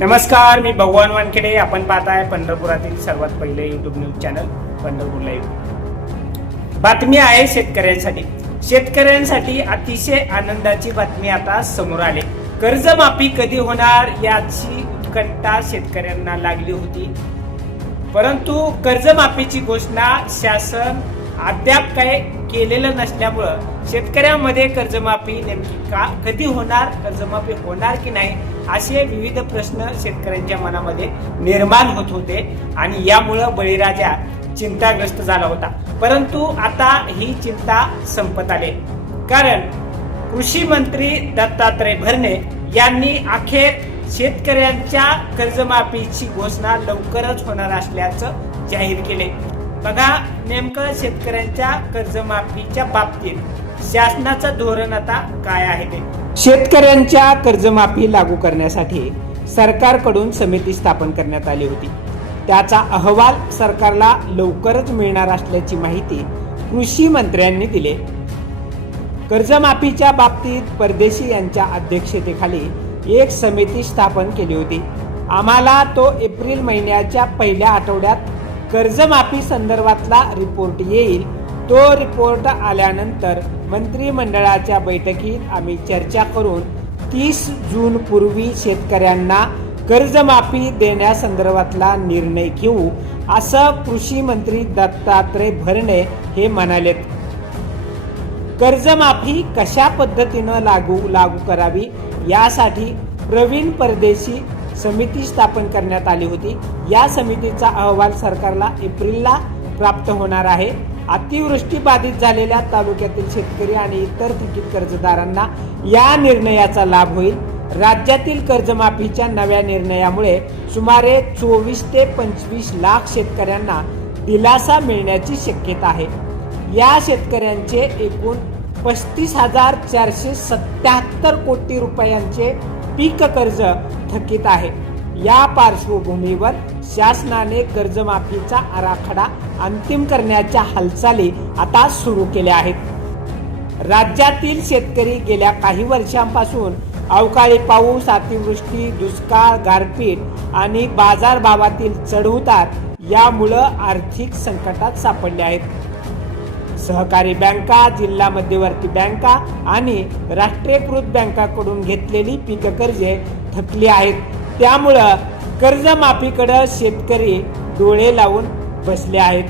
नमस्कार, मी भगवान वानखेडे. आपण पाहताय पंढरपुरातील सर्वात पहिले YouTube news channel Pandharpur live. बातमी आहे शेतकऱ्यांसाठी. शेतकऱ्यांसाठी अतिशय आनंदाची बातमी आता समोर आली. कर्जमाफी कधी होणार याची उत्कंठा शेतकऱ्यांना लागली होती, परंतु कर्जमाफीची घोषणा शासन अद्याप काय केलेलं नसल्यामुळं शेतकऱ्यांमध्ये कर्जमाफी नेमकी कधी होणार, कर्जमाफी होणार की नाही, असे विविध प्रश्न शेतकऱ्यांच्या मनामध्ये निर्माण होत होते आणि यामुळं बळीराजा चिंताग्रस्त झाला होता. परंतु आता ही चिंता संपत आली, कारण कृषी मंत्री दत्तात्रय भरणे यांनी अखेर शेतकऱ्यांच्या कर्जमाफीची घोषणा लवकरच होणार असल्याचं जाहीर केले. बघा, नेमकं शेतकऱ्यांच्या कर्जमाफीच्या बाबतीत शासनाचं धोरण आता काय आहे ते. शेतकऱ्यांच्या कर्जमाफी लागू करण्यासाठी सरकारकडून समिती स्थापन करण्यात आली होती. त्याचा अहवाल सरकारला लवकरच मिळणार असल्याची माहिती कृषी मंत्र्यांनी दिली. कर्जमाफीच्या बाबतीत परदेशी यांच्या अध्यक्षतेखाली एक समिती स्थापन केली होती. आम्हाला तो एप्रिल महिन्याच्या पहिल्या आठवड्यात कर्जमाफी संदर्भातला रिपोर्ट येईल. तो रिपोर्ट आल्यानंतर मंत्रिमंडळाच्या बैठकीत आम्ही चर्चा करून 30 जून पूर्वी शेतकऱ्यांना कर्जमाफी देण्यासंदर्भातला निर्णय घेऊ, असं कृषी मंत्री दत्तात्रय भरणे हे म्हणालेत. कर्जमाफी कशा पद्धतीनं लागू करावी यासाठी प्रवीण परदेशी समिती स्थापन करण्यात आली होती. या समितीचा अहवाल सरकारला एप्रिलला प्राप्त होणार आहे. अतिवृष्टी बाधित झालेल्या तालुक्यातील शेतकरी आणि इतर थकीत कर्जदारांना या निर्णयाचा लाभ होईल. राज्यातील कर्जमाफीच्या नव्या निर्णयामुळे सुमारे 24 ते 25 लाख शेतकऱ्यांना दिलासा मिळण्याची शक्यता आहे. या शेतकऱ्यांचे एकूण 35,477 कोटी रुपयांचे पीक कर्ज थकीत आहे. या पार्श्वभूमीवर शासनाने कर्जमाफीचा आराखडा अंतिम करण्याच्या हालचाली आता सुरू केल्या आहेत. राज्यातील शेतकरी गेल्या काही वर्षांपासून अवकाळी पाऊस, अतिवृष्टी, दुष्काळ, गारपीट आणि बाजारभावातील चढउतार यामुळे आर्थिक संकटात सापडले आहेत. सहकारी बँका, जिल्हा मध्यवर्ती बँका आणि राष्ट्रीयकृत बँकांकडून घेतलेली पीक कर्जे थकली आहेत. त्यामुळं कर्जमाफीकडे शेतकरी डोळे लावून बसले आहेत.